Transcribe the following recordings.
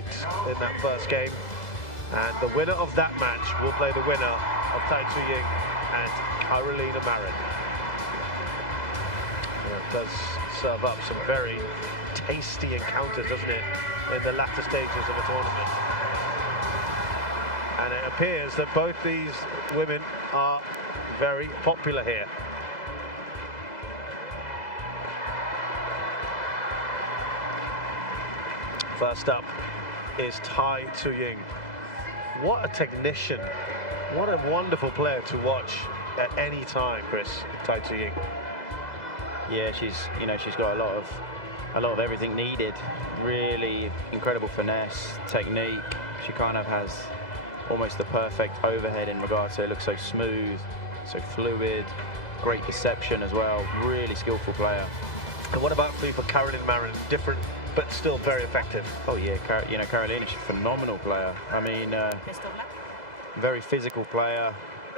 tight in that first game. And the winner of that match will play the winner of Tai Tzu Ying and Carolina Marin. It does serve up some very tasty encounters, doesn't it, in the latter stages of the tournament. And it appears that both these women are very popular here. First up is Tai Tzu Ying. What a technician. What a wonderful player to watch at any time, Chris, Tai Tzu Ying. Yeah, she's got a lot of everything needed. Really incredible finesse, technique. She kind of has almost the perfect overhead in regards to it looks so smooth, so fluid, great perception as well. Really skillful player. And what about for Carolina Marin? Different, but still very effective. Oh yeah, Carolina, she's a phenomenal player. I mean, very physical player,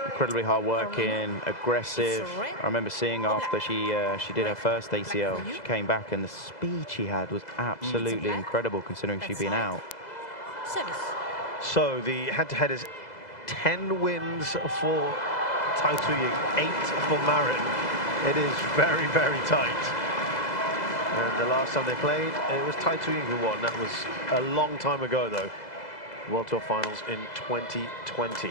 incredibly hard-working, aggressive. I remember seeing after she did her first ACL, she came back and the speed she had was absolutely incredible considering she'd been out. So the head-to-head is 10 wins for Tai Tzu Ying, 8 for Marin. It is very, very tight. And the last time they played, it was Tai Tzu Ying who won. That was a long time ago, though. World Tour Finals in 2020,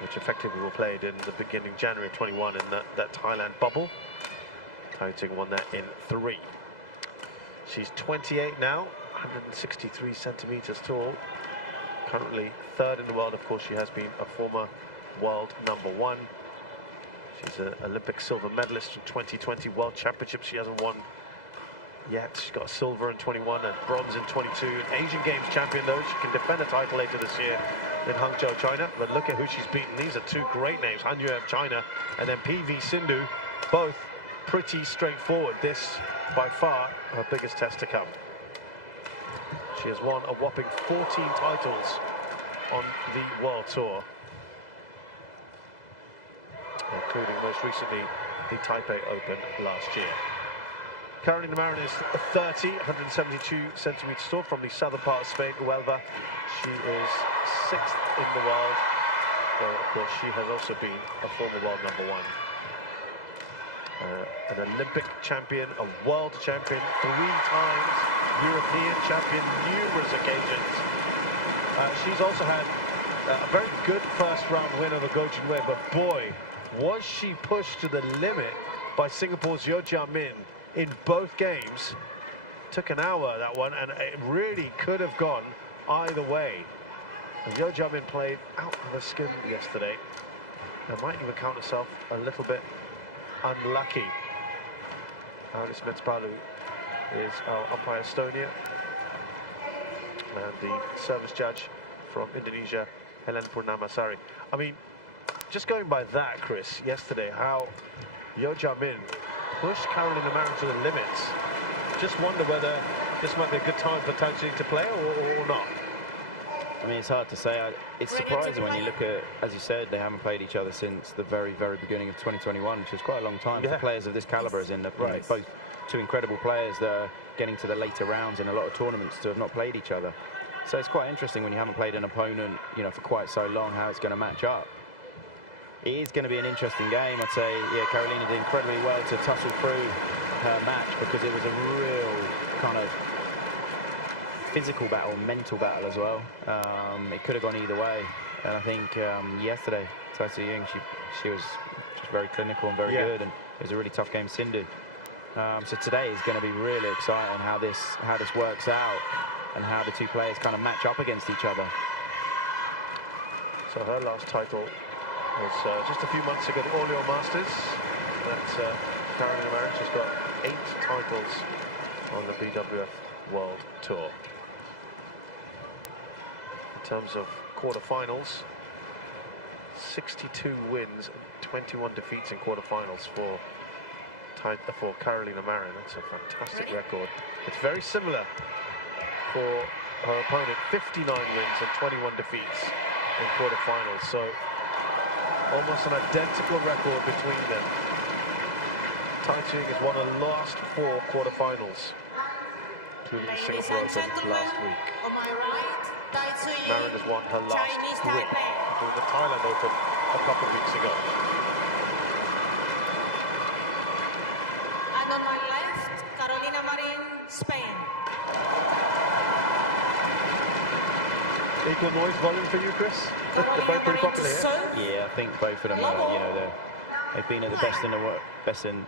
which effectively were played in the beginning January 21 in that Thailand bubble. Tai Tzu Ying won that in 3. She's 28 now, 163 centimeters tall. Currently 3rd in the world. Of course, she has been a former world #1. She's an Olympic silver medalist from 2020 World Championships. She hasn't won yet. She's got a silver in 21 and bronze in 22. An Asian Games champion, though. She can defend a title later this year in Hangzhou, China. But look at who she's beaten. These are two great names, Han Yue of China and then PV Sindhu, both pretty straightforward. This, by far, her biggest test to come. She has won a whopping 14 titles on the World Tour, including most recently the Taipei Open last year. Carolina Marin is 30, 172 centimeters tall, from the southern part of Spain, Huelva. She is 6th in the world, though of course she has also been a former world #1. An Olympic champion, a world champion 3 times, European champion numerous occasions. She's also had a very good first round win over Go Junwei, but boy, was she pushed to the limit by Singapore's Yeo Jia Min in both games. Took an hour, that one, and it really could have gone either way. And Yeo Jia Min played out of her skin yesterday and might even count herself a little bit unlucky. Alice Metspalu is our umpire, Estonia, and the service judge from Indonesia, Helen Purnamasari. I mean, just going by that, Chris, yesterday, how Yeo Jia Min pushed Carolina Marin to the limits. Just wonder whether this might be a good time for Tai Tzu Ying to play or not. I mean, it's hard to say. It's surprising when you look at, as you said, they haven't played each other since the very, very beginning of 2021, which is quite a long time for players of this caliber, as in both two incredible players that are getting to the later rounds in a lot of tournaments to have not played each other. So it's quite interesting when you haven't played an opponent, for quite so long, how it's going to match up. It is going to be an interesting game. I'd say, yeah, Carolina did incredibly well to tussle through her match because it was a real kind of physical battle, mental battle as well. It could have gone either way, and I think yesterday Tai Tzu Ying, she was just very clinical and very good, and it was a really tough game, Sindhu. So today is going to be really exciting how this works out and how the two players kind of match up against each other. So her last title was just a few months ago, the Orleans Masters. That's Carolina Marin. She's got 8 titles on the BWF World Tour. In terms of quarterfinals, 62 wins and 21 defeats in quarterfinals for Carolina Marin. That's a fantastic record. It's very similar for her opponent, 59 wins and 21 defeats in quarterfinals. So almost an identical record between them. Tai Tzu Ying has won the last 4 quarterfinals, including the Singapore Open last week. Marin has won her last win during the Thailand Open a couple of weeks ago. And on my left, Carolina Marin, Spain. Equal noise volume for you, Chris? They're both pretty popular here. Yeah, I think both of them are, you know, they've been at the best in the world, I think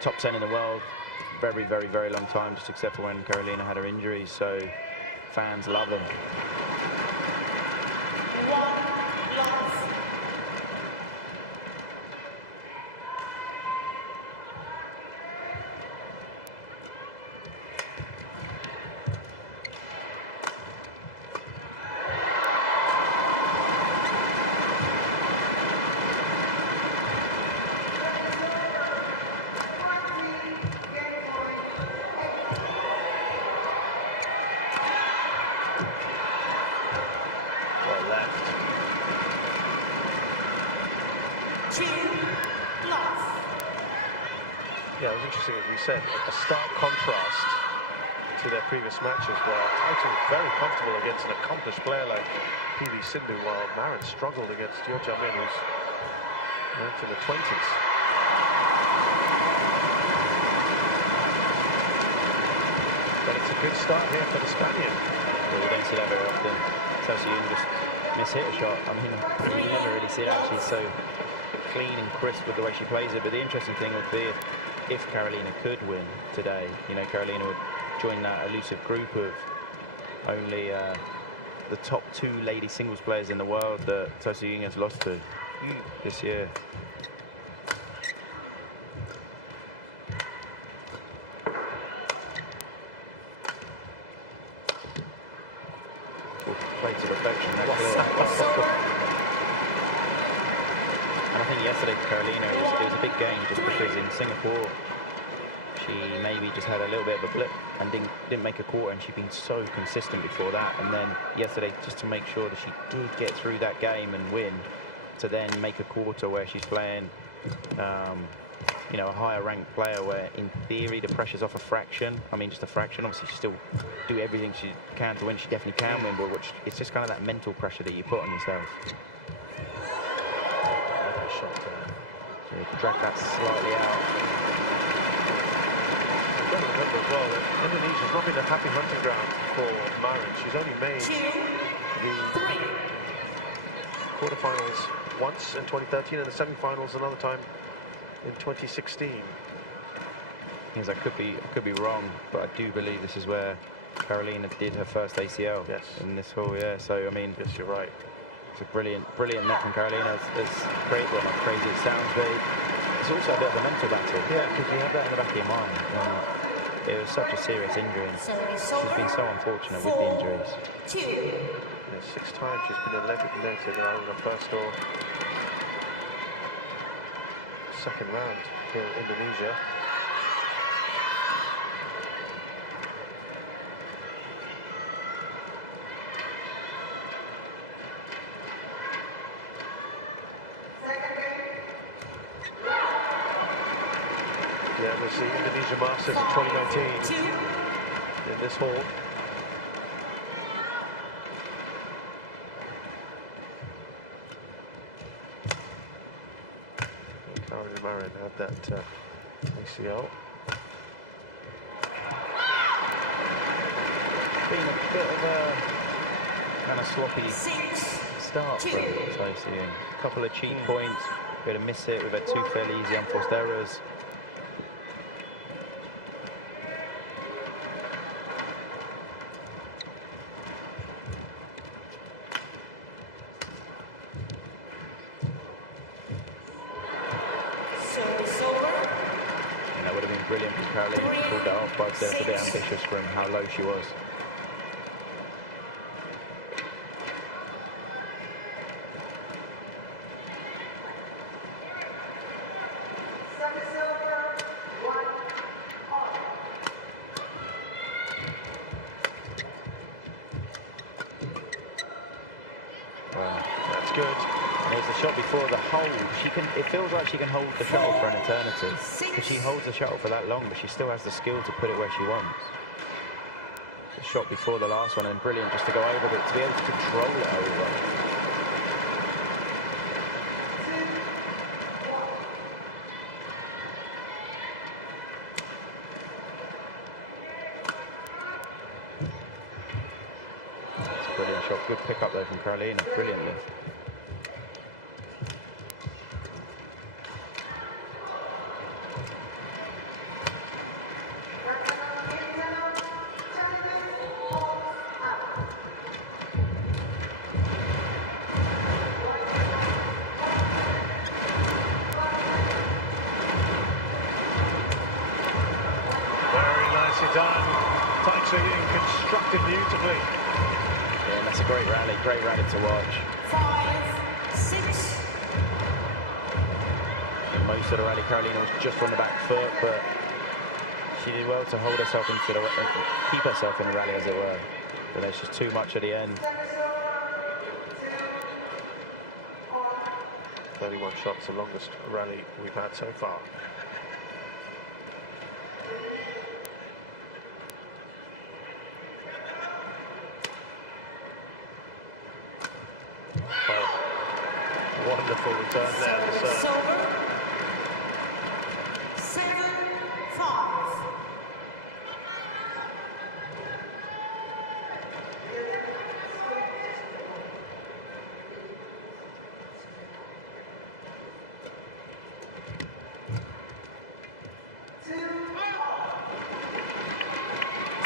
top 10 in the world, very, very, very long time, just except for when Carolina had her injuries, so fans love them. Yeah, it was interesting, as we said, a stark contrast to their previous matches where Tai Tzu was very comfortable against an accomplished player like PV Sindhu, while Marin struggled against Sudirman, who's ranked in the 20s. But it's a good start here for the Spaniard. Well, we don't see that very often. Tai Tzu Ying just miss-hit a shot. I mean, you never really see that. She's so clean and crisp with the way she plays it. But the interesting thing would be if Carolina could win today, you know, Carolina would join that elusive group of only the top 2 lady singles players in the world that Tai Tzu Ying has lost to this year. Played to perfection. And I think yesterday for Carolina it was a big game just because in Singapore she maybe just had a little bit of a blip and didn't make a quarter, and she'd been so consistent before that, and then yesterday just to make sure that she did get through that game and win, to then make a quarter where she's playing you know, a higher ranked player where in theory the pressure's off a fraction. I mean, just a fraction. Obviously she still do everything she can to win. She definitely can win, but it's just kind of that mental pressure that you put on yourself. Shot so you can drag that slightly out. You've got to remember as well that Indonesia's not been a happy hunting ground for Marin. She's only made the quarterfinals once in 2013 and the semi-finals another time in 2016. Means I could be wrong, but I do believe this is where Carolina did her first ACL. Yes. In this hall, yeah. So I mean, yes, you're right. It's a brilliant net from Carolina. It's great, well, not crazy it sounds, but it's also a bit of a mental battle. Yeah, because you have that in the back of your mind. And it was such a serious injury, and she's been so unfortunate with the injuries. Yeah, 6 times she's been eliminated either in the first or second round here in Indonesia. Yeah, we'll see Indonesia Masters in 2019 in this hall. Marin had that ACL. Been a bit of a kind of sloppy start for Tai Tzu Ying. A couple of cheap points, we had a miss hit, we've had 2 fairly easy unforced errors. Brilliant from Carolina to pull that off, but it's a bit ambitious from how low she was. That's good. And there's the shot before the hold. It feels like she can hold the shuttle for an eternity. Because she holds the shuttle for that long, but she still has the skill to put it where she wants. shot before the last one, and brilliant just to go over, but to be able to control it over. That's a brilliant shot. Good pick up there from Carolina. Brilliant lift. Done. Tai Tzu Ying constructed beautifully. Yeah, and that's a great rally to watch. 5-6. And most of the rally, Carolina was just on the back foot, but she did well to hold herself into the keep herself in the rally, as it were. But there's just too much at the end. 31 shots, the longest rally we've had so far. Wonderful return there to serve. 7-5.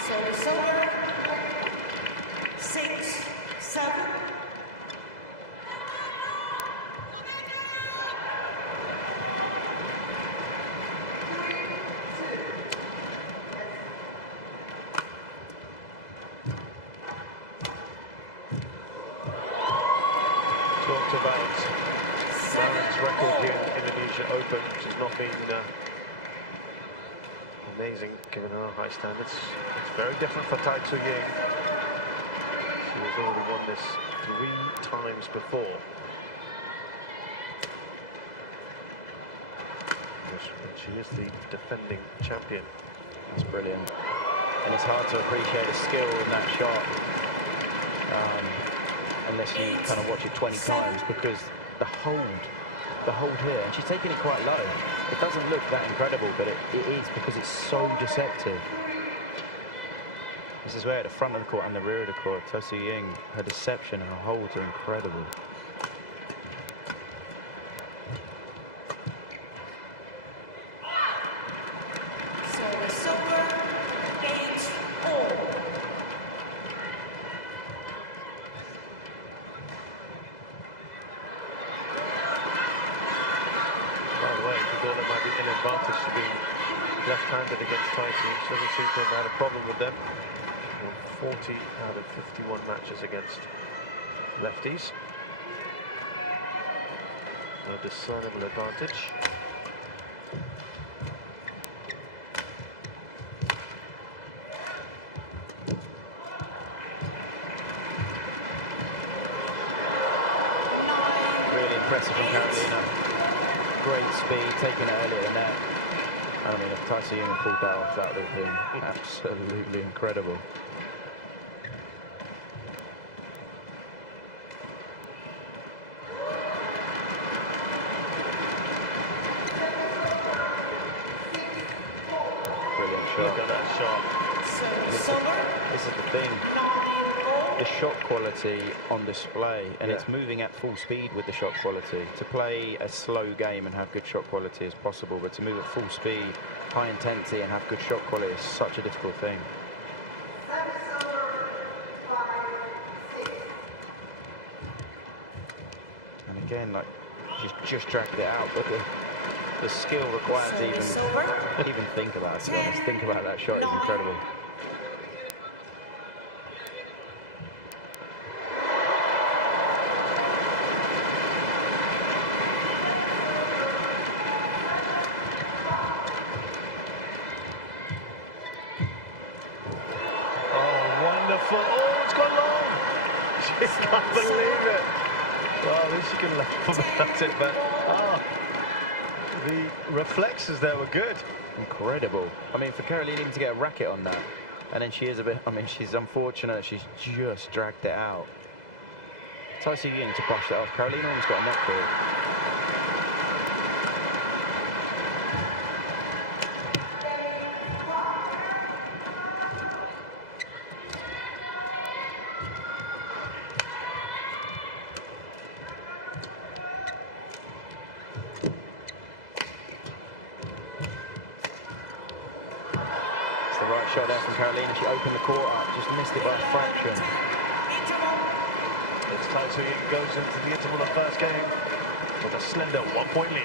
Service over. 6-7. Talked about Marin's record here in Indonesia Open, which has not been amazing given our high standards. It's very different for Tai Tzu Ying. She has already won this 3 times before. And she is the defending champion. That's brilliant. And it's hard to appreciate the skill in that shot. Unless you kind of watch it 20 times, because the hold here, and she's taking it quite low. It doesn't look that incredible, but it is, because it's so deceptive. This is where at the front of the court and the rear of the court, Tai Tzu Ying, her deception, her holds are incredible. Service over. 8-all. There might be an advantage to being left-handed against Tai Tzu. She doesn't seem to have had a problem with them. 40 out of 51 matches against lefties. No discernible advantage. Really impressive from Carolina. Great speed, taking it earlier than that. I mean, if Tai Tzu Ying had pulled that off, that would have been absolutely incredible. Brilliant shot. Look at that shot. This is the thing. The shot quality on display, and it's moving at full speed with the shot quality. To play a slow game and have good shot quality is possible, but to move at full speed, high intensity, and have good shot quality is such a difficult thing. And again, like, she's just dragged it out, but the skill required to even think about it, to be honest. Think about that shot is incredible. Oh, it's gone long. Just can't believe it. Well, at least you can laugh about it, but the reflexes there were good. Incredible. I mean, for Carolina to get a racket on that, And then she is a bit, I mean, she's unfortunate. She's just dragged it out. Tai Tzu Ying to brush that off. Carolina almost got a net for it. It's the right shot there from Carolina. She opened the court up, just missed it by a fraction. It's Tai Tzu Ying goes into the interval of the first game with a slender 1-point lead.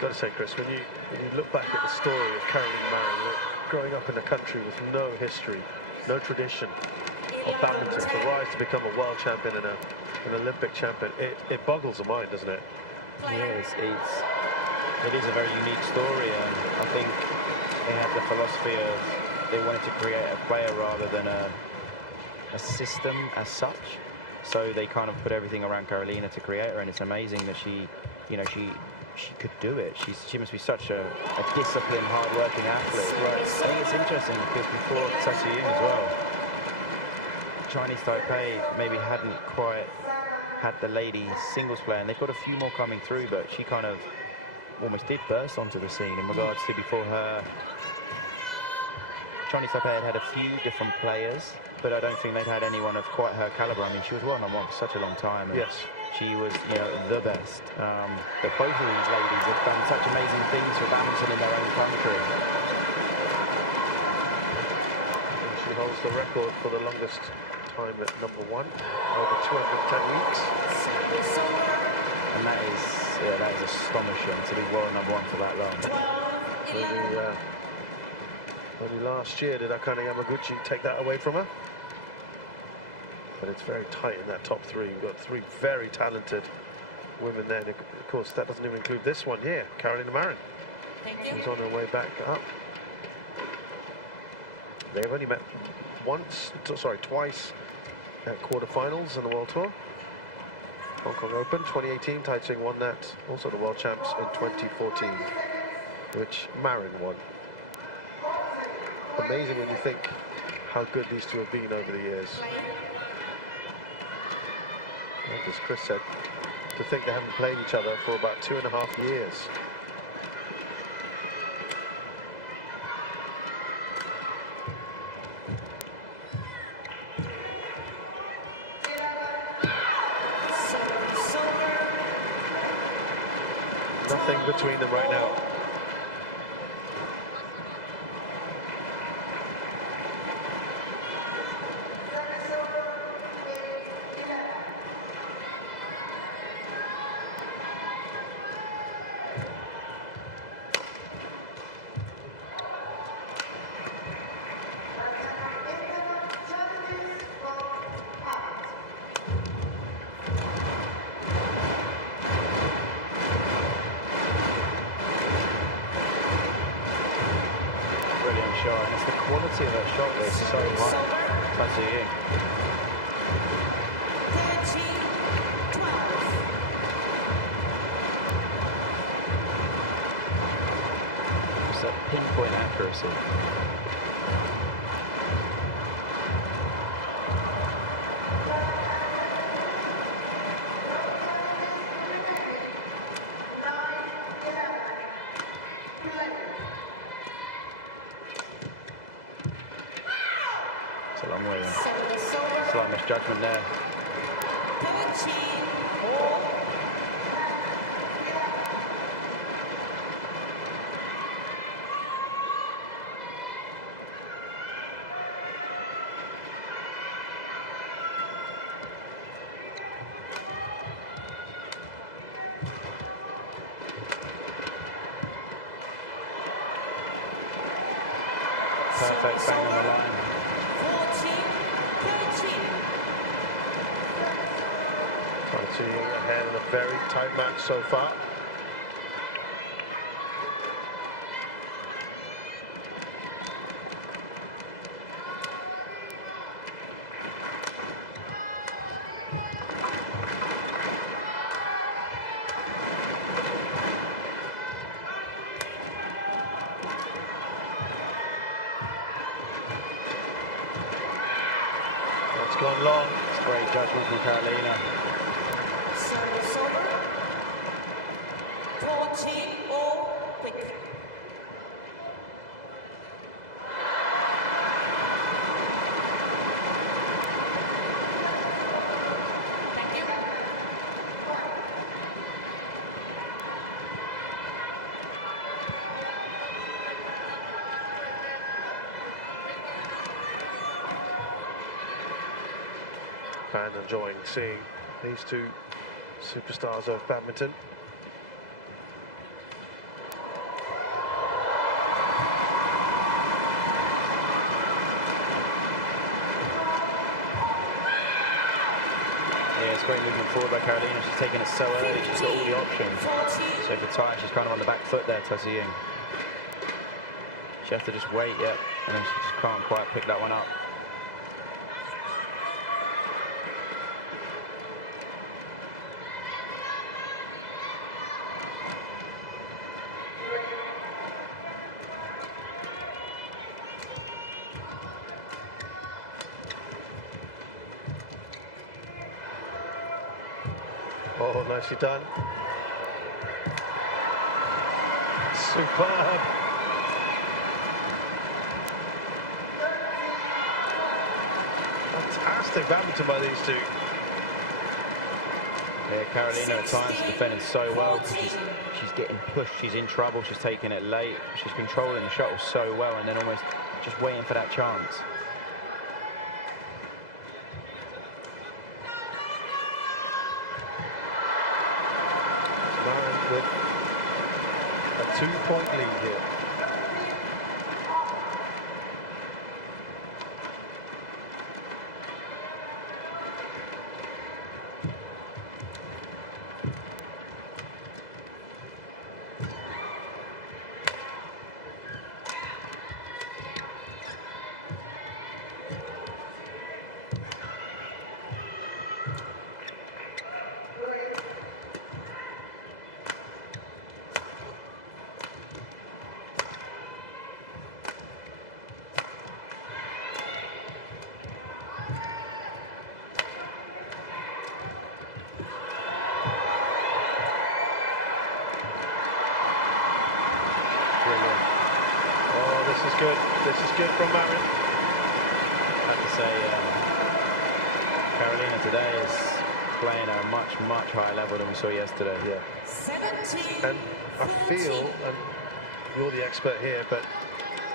Got to say, Chris, when you look back at the story of Caroline Marin, growing up in a country with no history, no tradition of badminton, to rise to become a world champion and an Olympic champion, it boggles the mind, doesn't it? Yes, it is a very unique story, and I think they had the philosophy of they wanted to create a player rather than a system as such. So they kind of put everything around Carolina to create her, and it's amazing that she could do it. She must be such a disciplined, hard-working athlete. Right. I think it's interesting because before Tai Tzu Ying as well, Chinese Taipei maybe hadn't quite had the ladies singles player, and they've got a few more coming through, but she kind of almost did burst onto the scene in regards to before her. Chinese Taipei had a few different players, but I don't think they'd had anyone of quite her caliber. I mean, she was one-on-one for such a long time. And yes. She was, the best. But both of these ladies have done such amazing things for badminton in their own country. And she holds the record for the longest time at #1, over 210 weeks. And that is astonishing to be world #1 for that long. Only last year did Akane Yamaguchi take that away from her. But it's very tight in that top three. We've got three very talented women there. And of course, that doesn't even include this one here, Carolina Marin. She's on her way back up. They've only met twice at quarterfinals in the World Tour. Hong Kong Open 2018, Tai Tzu Ying won that. Also the World Champs in 2014, which Marin won. Amazing when you think how good these two have been over the years. Like as Chris said, to think they haven't played each other for about 2.5 years. Nothing between them right now. It's the quality of that shot that's so high. Tai Tzu Ying. It's that pinpoint accuracy. A long way in. Slight misjudgment there. perfect, bang on the line. 14-13. Tai Tzu Ying ahead in a very tight match so far. It's gone long. It's great judgment from Carolina. Service over. 14-all quick. Thank you. Fan enjoying seeing these two superstars of badminton. Yeah, it's great movement forward by Carolina. She's taking it so early. She's got all the options. 14. So for Tai, she's kind of on the back foot there, Tai Tzu Ying. She has to just wait, yeah, and then she just can't quite pick that one up. Oh, nicely done. Superb. Fantastic badminton by these two. Yeah, Carolina at times defending so well. She's getting pushed, she's in trouble, she's taking it late. She's controlling the shuttle so well and then almost just waiting for that chance. Marin with a 2-point lead here. This is good. This is good from Marin. I have to say, Carolina today is playing at a much, much higher level than we saw yesterday. Yeah. 17. And I feel, and you're the expert here, but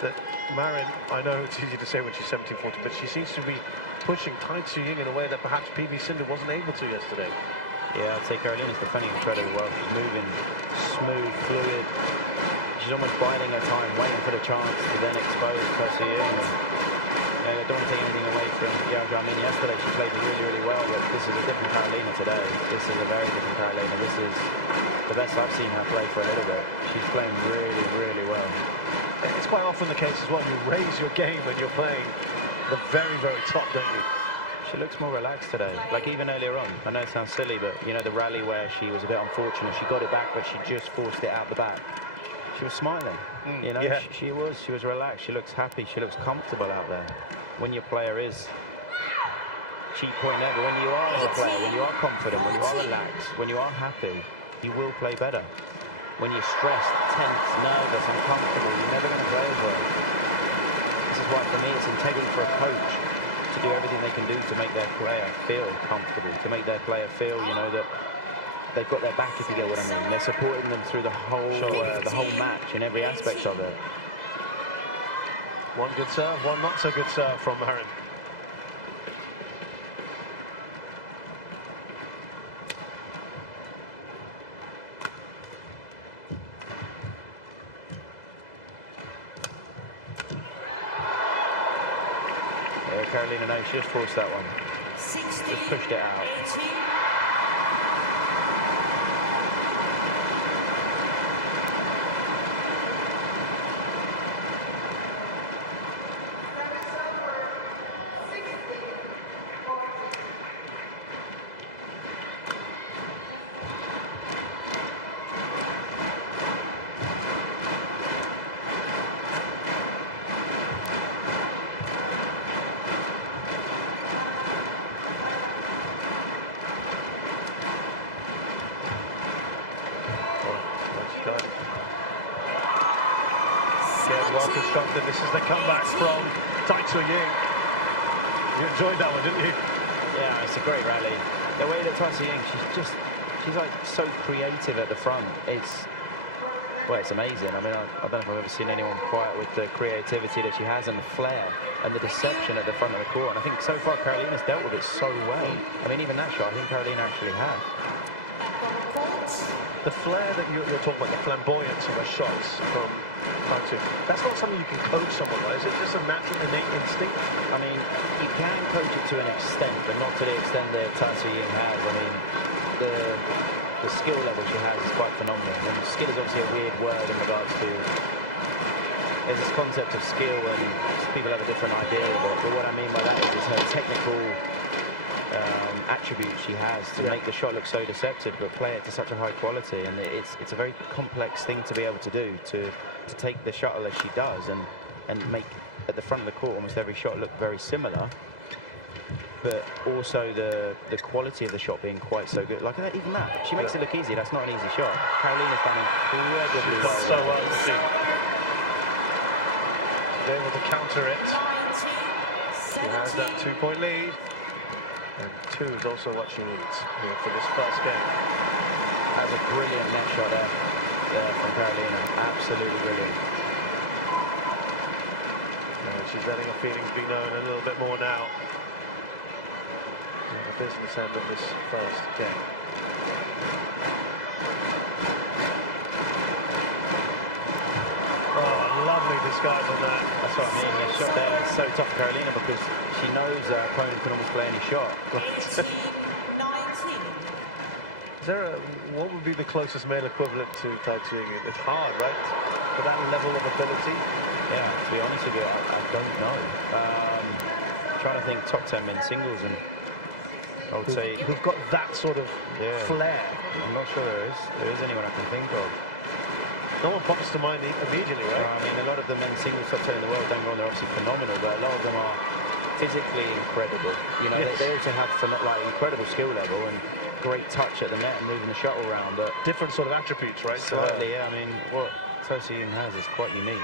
that Marin, I know it's easy to say when she's 17-14, but she seems to be pushing Tai Tzu Ying in a way that perhaps PB Cinder wasn't able to yesterday. Yeah, I'd say Carolina's defending incredibly well. She's moving smooth, fluid. She's almost biding her time, waiting for the chance to then expose Tai Tzu Ying. I don't want to take anything away from Yao Jiamin. Yesterday she played really, really well, but this is a different Carolina today. This is a very different Carolina. This is the best I've seen her play for a little bit. She's playing really, really well. It's quite often the case as well. You raise your game when you're playing the very, very top, don't you? She looks more relaxed today. Like even earlier on, I know it sounds silly, but you know the rally where she was a bit unfortunate. She got it back, but she just forced it out the back. She was smiling. You know, yeah. she was relaxed. She looks happy. She looks comfortable out there. When your player is cheap point there, but when you are a player, when you are confident, when you are relaxed, when you are happy, you will play better. When you're stressed, tense, nervous, uncomfortable, you're never going to play as well. This is why, for me, it's integral for a coach to do everything they can do to make their player feel comfortable, to make their player feel, you know, that they've got their back, if you get what I mean. They're supporting them through the whole match in every aspect of it. One good serve, one not so good serve from Marin. Carolina knows she just forced that one. 60, Just pushed it out. 80. Well constructed. This is the comeback from Tai Tzu Ying. You enjoyed that one, didn't you? Yeah, it's a great rally. The way that Tai Tzu Ying, she's like so creative at the front. Well, it's amazing. I mean, I don't know if I've ever seen anyone quite with the creativity that she has and the flair and the deception at the front of the court. And I think so far Carolina's dealt with it so well. I mean, even that shot, I think Carolina actually had. The flair that you're talking about, the flamboyance of her shots from Tai Tzu, that's not something you can coach someone, right? Is it just a natural, innate instinct? I mean, you can coach it to an extent, but not to the extent that Tai Tzu Ying has. I mean, the skill level she has is quite phenomenal. And skill is obviously a weird word in regards to... There's this concept of skill, and people have a different idea of it. But what I mean by that is her technical attributes she has to make the shot look so deceptive, but play it to such a high quality. And it's a very complex thing to be able to do, to take the shuttle as she does and make at the front of the court almost every shot look very similar, but also the quality of the shot being quite so good. Like even that, she makes it look easy. That's not an easy shot. Carolina's done incredibly well. So well to see. She's able to counter it. She has that 2-point lead. And 2 is also what she needs here for this first game. That's a brilliant net shot there from Carolina. Absolutely brilliant. And she's letting her feelings be known a little bit more now. On the business end of this first game. Oh, lovely disguise on that. That's what I mean. The shot there is so tough for Carolina because she knows her opponent can almost play any shot. 19. Is there what would be the closest male equivalent to Tai Tzu Ying? It's hard, right? For that level of ability? Yeah, to be honest with you, I don't know. Trying to think top 10 men's singles, and I would say... Who've got that sort of flair? I'm not sure there is anyone I can think of. No one pops to mind immediately, right? I mean, a lot of the men's singles top 10 in the world, don't get me wrong, they're obviously phenomenal, but a lot of them are physically incredible. You know, they also have like incredible skill level and great touch at the net and moving the shuttle around, but different sort of attributes, right? Slightly, yeah. I mean, what Tai Tzu Ying has is quite unique.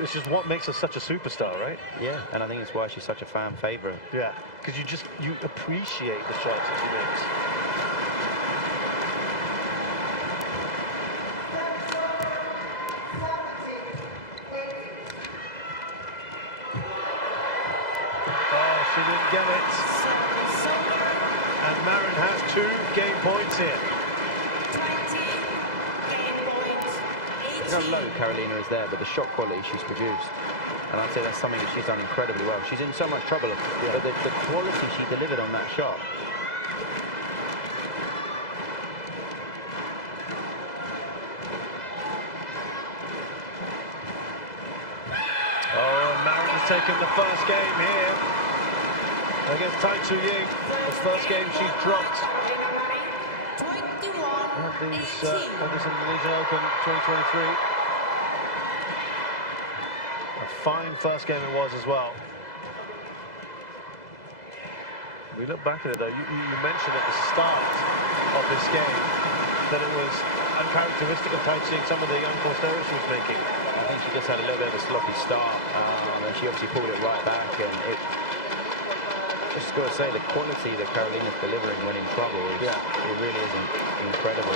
Which is what makes her such a superstar, right? Yeah, and I think it's why she's such a fan favourite. Yeah, because you appreciate the shots that she makes. She didn't get it. And Marin has 2 game points here. 20 game points. You know how low Carolina is there, but the shot quality she's produced, and I'd say that's something that she's done incredibly well. She's in so much trouble, but the quality she delivered on that shot. Oh, and Marin has taken the first game here against Tai Tzu Ying. The first game she's dropped at this Indonesian Open 2023. A fine first game it was as well. We look back at it though, you mentioned at the start of this game that it was uncharacteristic of Tai Tzu Ying, some of the unforced errors she was making. I think she just had a little bit of a sloppy start, and she obviously pulled it right back, and just got to say, the quality that Carolina's delivering when in trouble is, it really is incredible.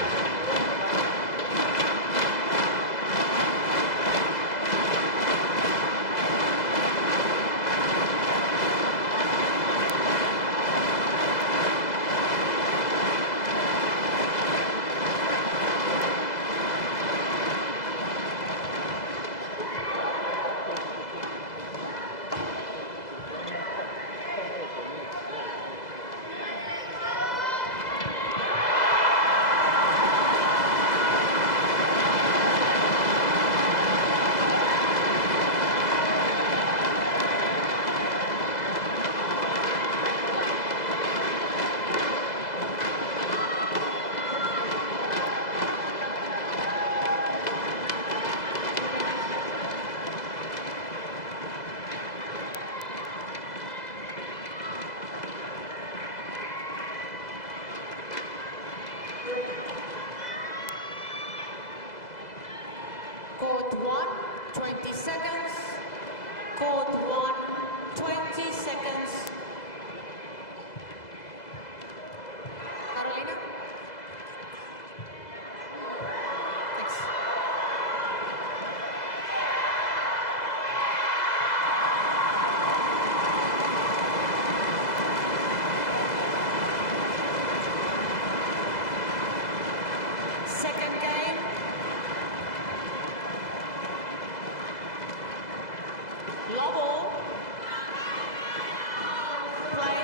Global. Play.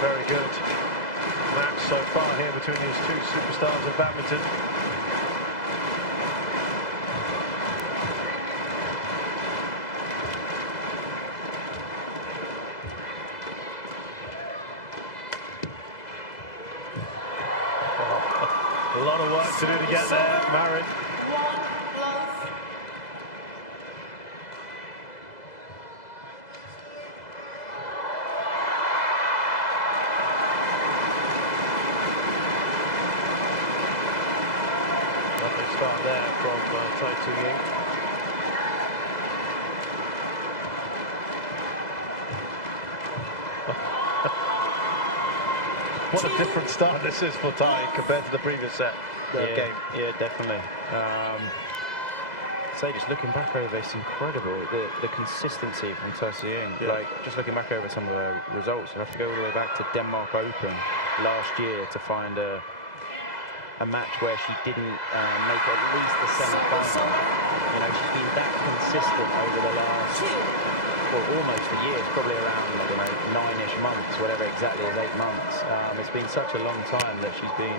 Very good match so far here between these two superstars of badminton. A lot of work to do to get there, Marin. Start there from Tai Tzu Ying. What a different start this is for Tai compared to the previous set game. Yeah, definitely. So just looking back over, it's incredible the consistency from Tai Tzu Ying. Yeah. Like just looking back over some of the results, I have to go all the way back to Denmark Open last year to find a match where she didn't make at least the semi-final. You know, she's been that consistent over the last, well, almost a year. It's probably around, I don't know, 9-ish months, whatever exactly is 8 months. It's been such a long time that she's been.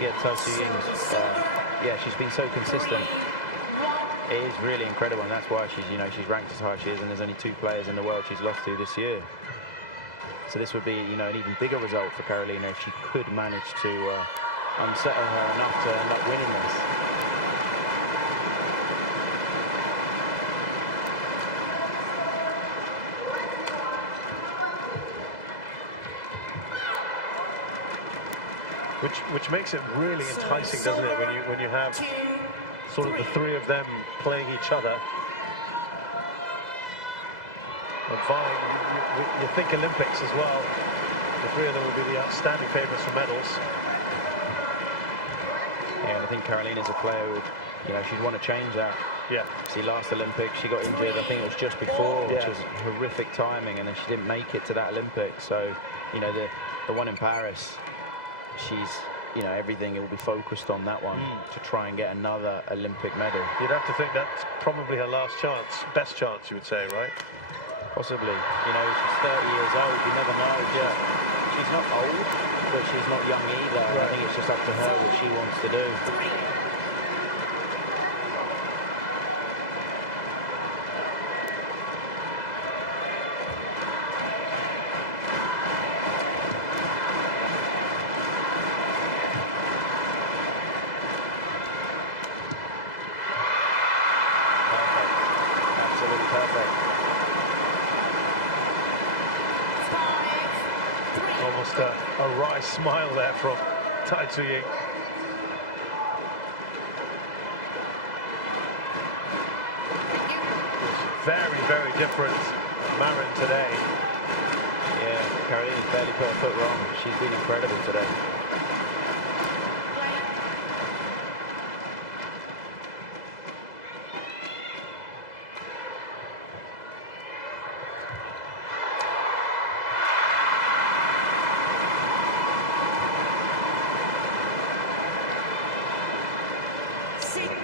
Yeah, Tai Tzu Ying's, yeah, she's been so consistent. It is really incredible, and that's why she's, you know, she's ranked as high as she is, and there's only 2 players in the world she's lost to this year. So this would be, you know, an even bigger result for Carolina if she could manage to unsettle her enough to end up winning this. Which makes it really enticing, doesn't it, when you have sort of the 3 of them playing each other. And vying, you think Olympics as well. The 3 of them will be the outstanding favourites for medals. Yeah, and I think Carolina's a player who, you know, she'd want to change that. Yeah. See, last Olympics, she got injured, I think it was just before, which was horrific timing, and then she didn't make it to that Olympics. So, you know, the one in Paris, she's, you know, everything will be focused on that one to try and get another Olympic medal. You'd have to think that's probably her last chance, best chance, you would say, right? Possibly. You know, she's 30 years old, you never know. Yeah. She's not old, but she's not young either. Right. I think it's just up to her what she wants to do. Almost a wry smile there from Tai Tzu Ying. Very, very different Marin today. Yeah, Carolina's barely put a foot wrong. She's been incredible today. Lead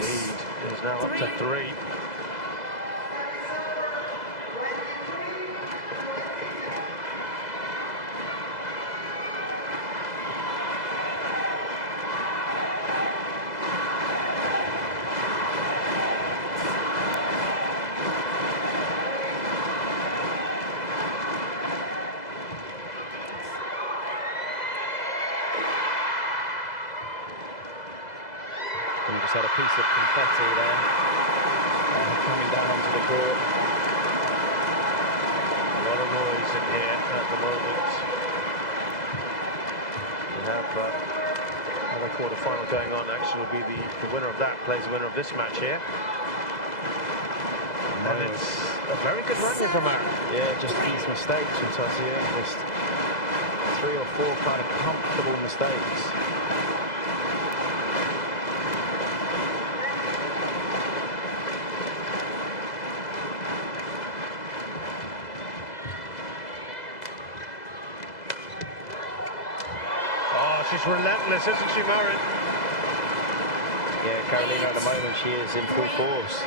is now up to 3. We just had a piece of confetti there coming down onto the court. A lot of noise in here at the moment. We have another quarter-final going on. Actually, will be the winner of that plays the winner of this match here. And it's a very good run here from Marin. Yeah, just these mistakes from Tai Tzu Ying, just 3 or 4 kind of comfortable mistakes. she's relentless, isn't she, Marin? Yeah, Carolina at the moment, she is in full force.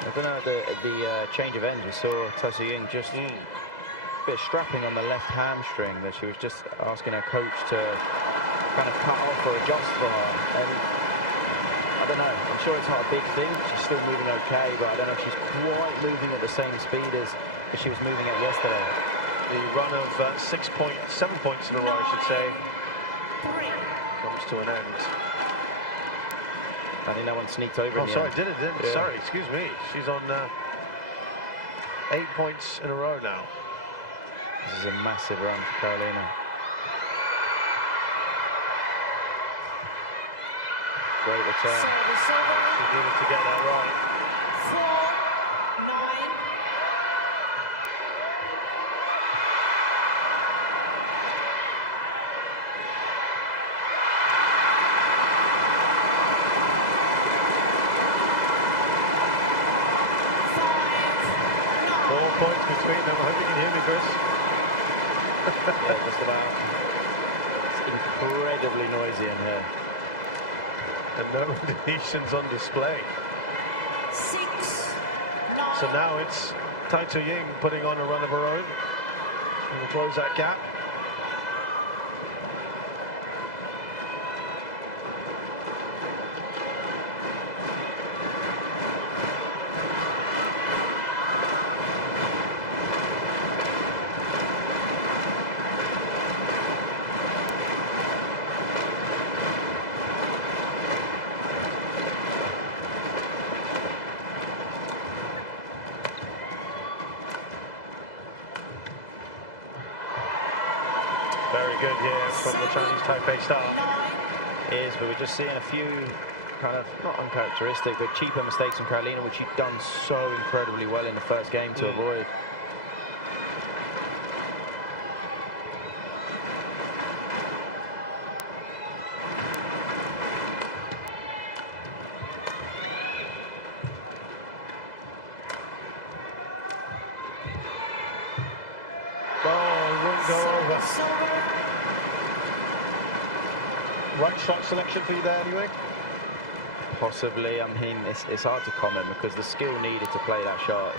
I don't know, the change of ends, we saw Tai Tzu Ying just a bit of strapping on the left hamstring that she was just asking her coach to kind of cut off or adjust for her. And I don't know, I'm sure it's not a big thing. She's still moving okay, but I don't know if she's quite moving at the same speed as she was moving at yesterday. The run of 7 points in a row, I should say, comes to an end. I think that one sneaked over. Oh, sorry, didn't. Yeah. Sorry, excuse me. She's on 8 points in a row now. This is a massive run for Carolina. Great return. She needed to get that right. 4-9. Points between them. I hope you can hear me, Chris. Yeah, just about. It's incredibly noisy in here. And no Indonesians on display. 6-9. So now it's Tai Tzu Ying putting on a run of her own. She's going to close that gap. Very good here from the Chinese Taipei star. It is, but we're just seeing a few kind of, not uncharacteristic, but cheaper mistakes from Carolina, which she'd done so incredibly well in the first game to avoid. Right shot selection for you there anyway? Possibly. I mean, it's hard to comment because the skill needed to play that shot.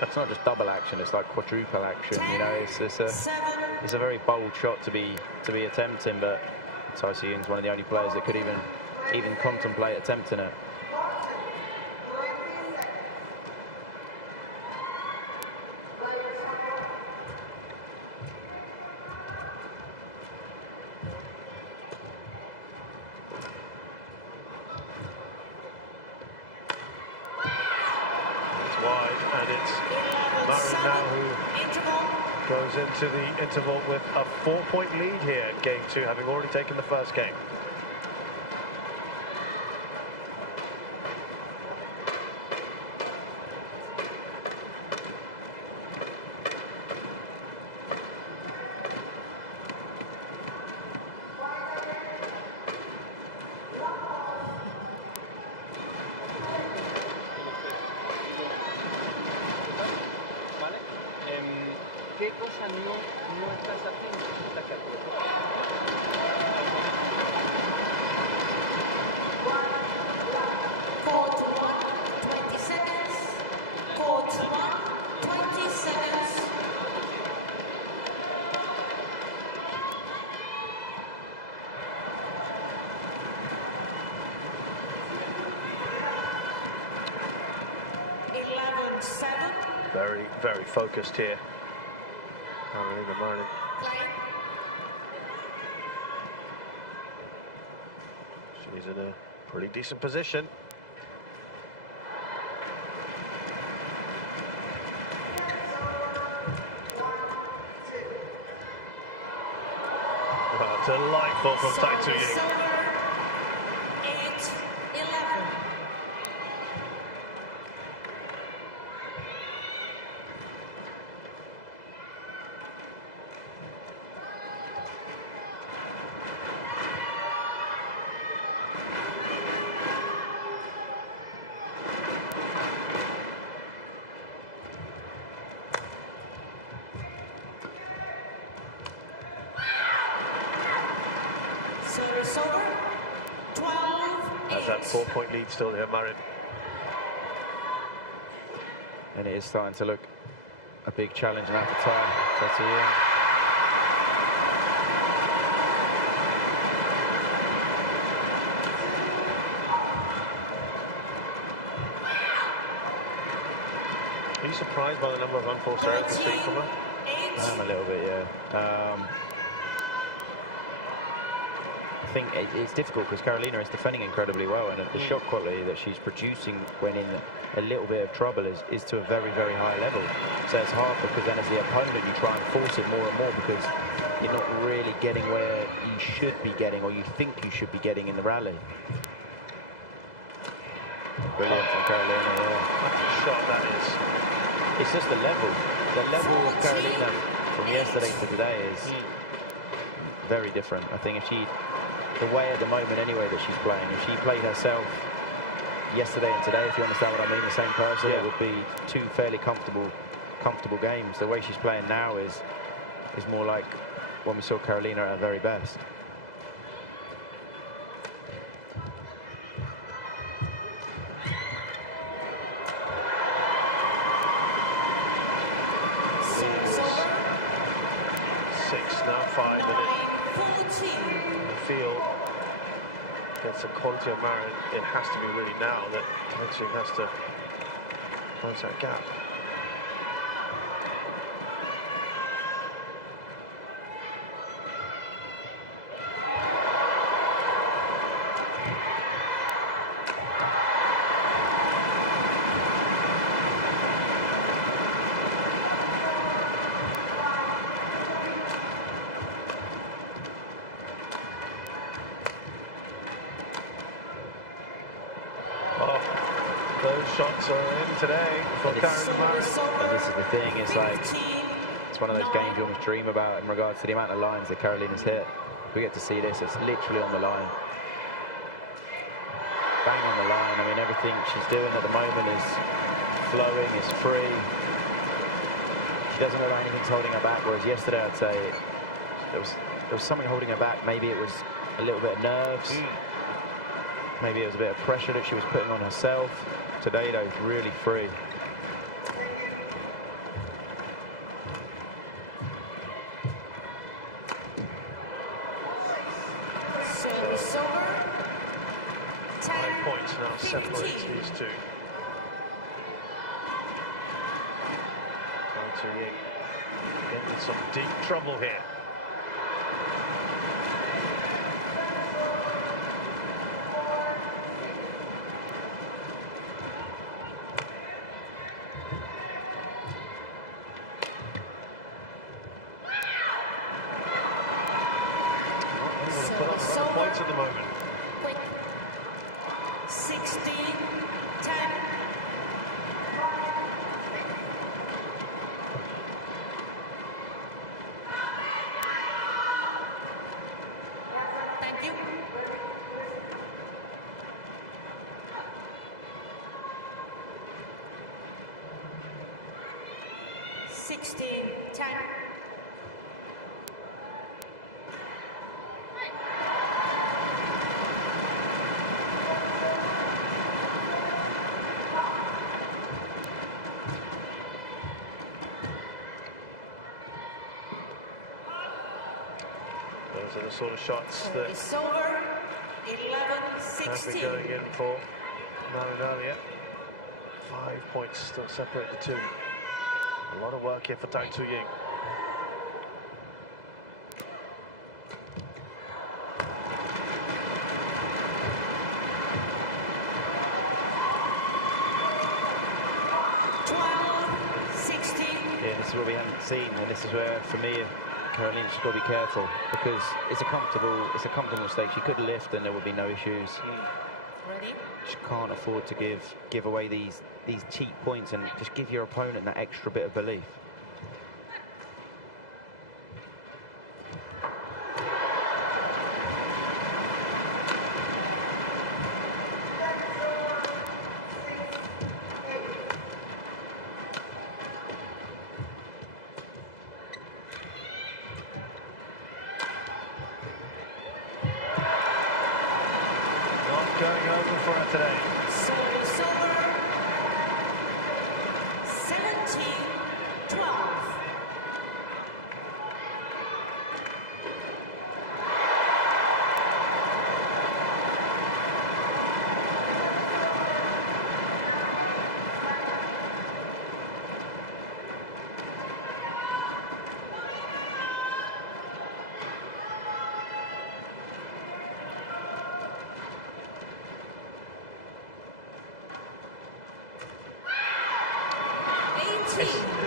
It's not just double action, it's like quadruple action. You know, it's a very bold shot to be attempting, but Tai Tzu Ying's one of the only players that could even contemplate attempting it. Goes into the interval with a 4-point lead here in game 2, having already taken the first game. ¿Qué cosa no estás haciendo? Court 1, 20 seconds. Court 1, 20 seconds. Very, very focused here. Marin. She's in a pretty decent position. Oh, delightful from Tai Tzu Ying. 8-11. Service over. 12. Has that 4-point lead still here, Marin. And it is starting to look a big challenge now for Tai Tzu Ying. Are you surprised by the number of unforced errors we're seeing from her? I am a little bit, yeah. I think it's difficult because Carolina is defending incredibly well, and the shot quality that she's producing when in a little bit of trouble is to a very, very high level. So it's hard because then as the opponent you try and force it more and more because you're not really getting where you should be getting or you think you should be getting in the rally. Brilliant from Carolina, yeah. What a shot that is. It's just the level. The level of Carolina from yesterday to today is very different. I think if she, the way at the moment anyway that she's playing, if she played herself yesterday and today, if you understand what I mean, the same person, it would be two fairly comfortable games. The way she's playing now is more like when we saw Carolina at her very best. Now 5 minutes. The field gets a quality of Marin. It has to be really now that Tai Tzu Ying has to close that gap. Those shots are in today for Carolina Marin. And this is the thing, it's like, it's one of those games you almost dream about in regards to the amount of lines that Carolina's hit. We get to see this, it's literally on the line. Bang on the line. I mean, everything she's doing at the moment is flowing, is free. She doesn't look like anything's holding her back, whereas yesterday I'd say there was something holding her back. Maybe it was a little bit of nerves. Maybe it was a bit of pressure that she was putting on herself. Today, though, really free. Service over. 5 points now separates these two. Tai Tzu Ying in some deep trouble here. At the moment. Quick. 16, 10. Thank you. Sixteen, 10. Those are the sort of shots that It's over. 11, have 16. been going in for Marin earlier. 5 points still separate the two. A lot of work here for Tai Tzu Ying. Yeah, this is what we haven't seen, and this is where, for me, Carolina's got to be careful because it's a comfortable stake. She could lift, and there would be no issues. Ready? She can't afford to give away these cheap points and just give your opponent that extra bit of belief. going over for her today. Service over. 17-12.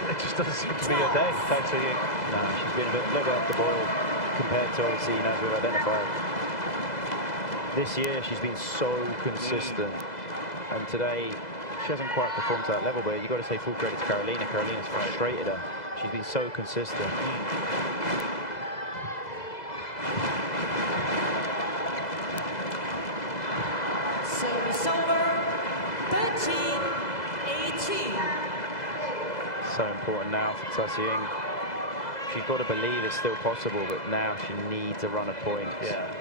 It just doesn't seem to be a day for Tai Tzu Ying. No, she's been a little bit off the boil compared to, obviously, as we've identified. This year she's been so consistent, and today she hasn't quite performed to that level, but you've got to say full credit to Carolina. Carolina's frustrated her. She's been so consistent. Service over. 13-18. So important now for Tai Tzu Ying. She's got to believe it's still possible, but now she needs a run of points. Yeah.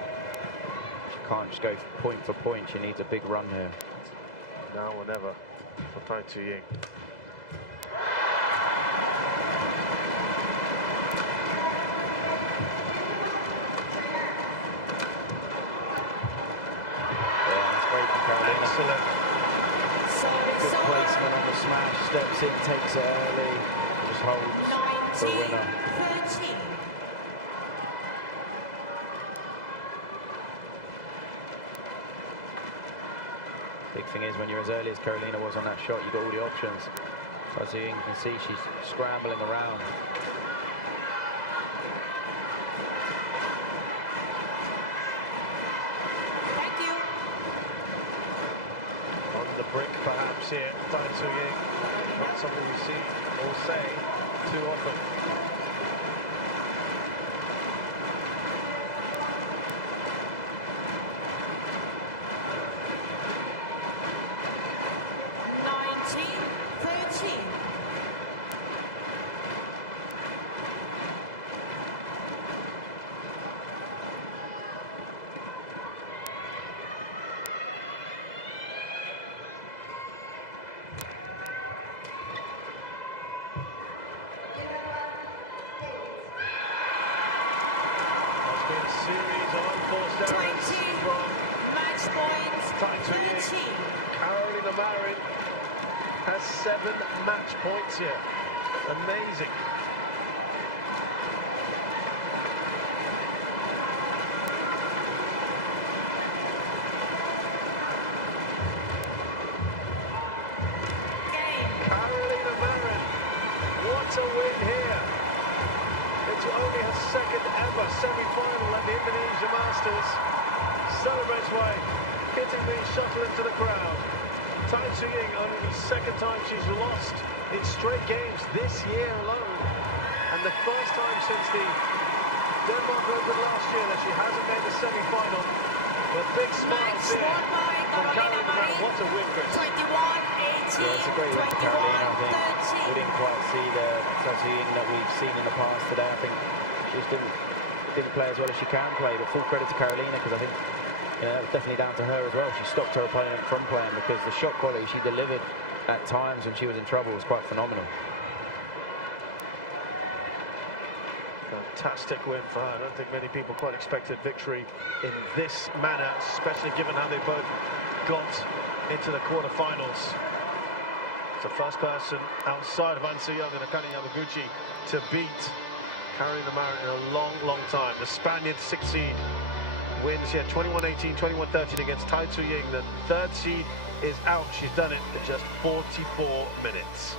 She can't just go point for point. She needs a big run here. Now or never for Tai Tzu Ying. Excellent. Good placement on the smash, steps in, takes it early, just holds the winner. 13. Big thing is when you're as early as Carolina was on that shot, you've got all the options. Tai Tzu Ying, you can see she's scrambling around. Thank you. On the brick, perhaps, here, Tai Tzu Ying. Not something we see or say too often. Series of unforced errors from match points. Tai Tzu Ying. Carolina Marin has 7 match points here. Amazing. Carolina Marin, what a win here. It's only her second ever semi-final at the Indonesia Masters. Celebrates by hitting the shuttle into the crowd. Tai Tzu Ying, only the second time she's lost in straight games this year alone. And the first time since the Denmark Open last year that she hasn't made the semi-final. But big smiles here from Carolina Marin. What a win, Chris. 21-18. Yeah, it's a great win for Carolina, I think. We didn't quite see the Tai Tzu Ying that we've seen in the past today. I think she just didn't play as well as she can play, but full credit to Carolina, because I think that was definitely down to her as well. She stopped her opponent from playing, because the shot quality she delivered at times when she was in trouble was quite phenomenal. Fantastic win for her. I don't think many people quite expected victory in this manner, especially given how they both got into the quarterfinals. It's the first person outside of An Young and Akane Yamaguchi to beat Carolina Marin in a long, long time. The Spaniard 6 seed wins here 21-18, 21-13 against Tai Tzu Ying. The 3rd seed is out. She's done it in just 44 minutes.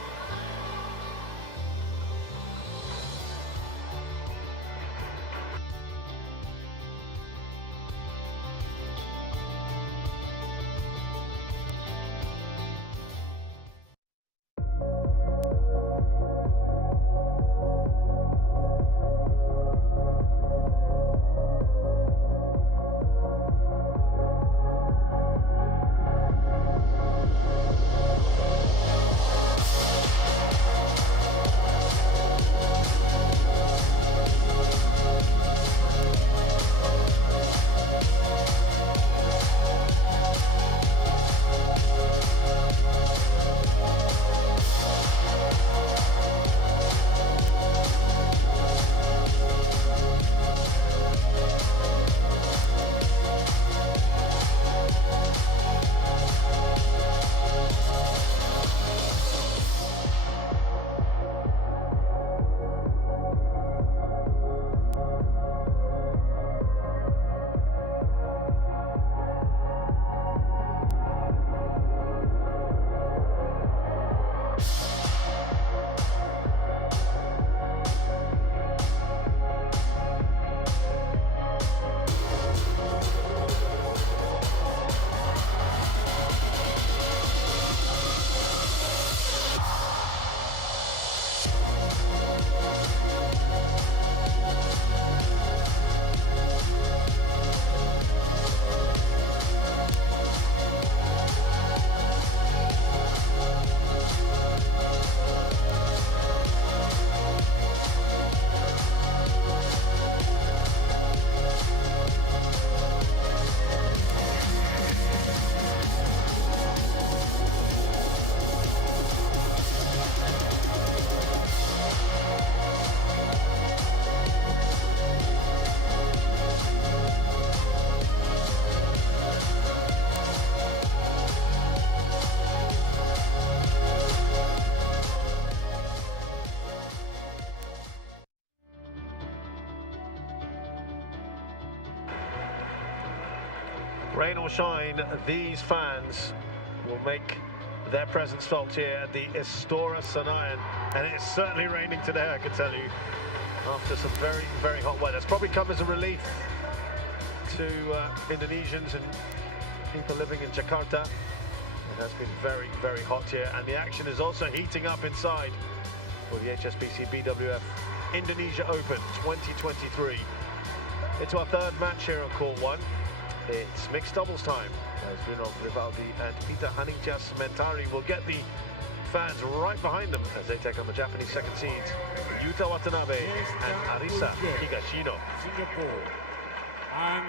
Rain or shine, these fans will make their presence felt here at the Istora Senayan, and it's certainly raining today, I can tell you, after some very, very hot weather. It's probably come as a relief to Indonesians and people living in Jakarta. It has been very, very hot here, and the action is also heating up inside for the HSBC BWF Indonesia Open 2023. It's our third match here on Court 1. It's mixed doubles time, as Rino Grivaldi and Peter Haningjas Mentari will get the fans right behind them as they take on the Japanese second seeds, Yuta Watanabe and Arisa Higashino. Singapore. And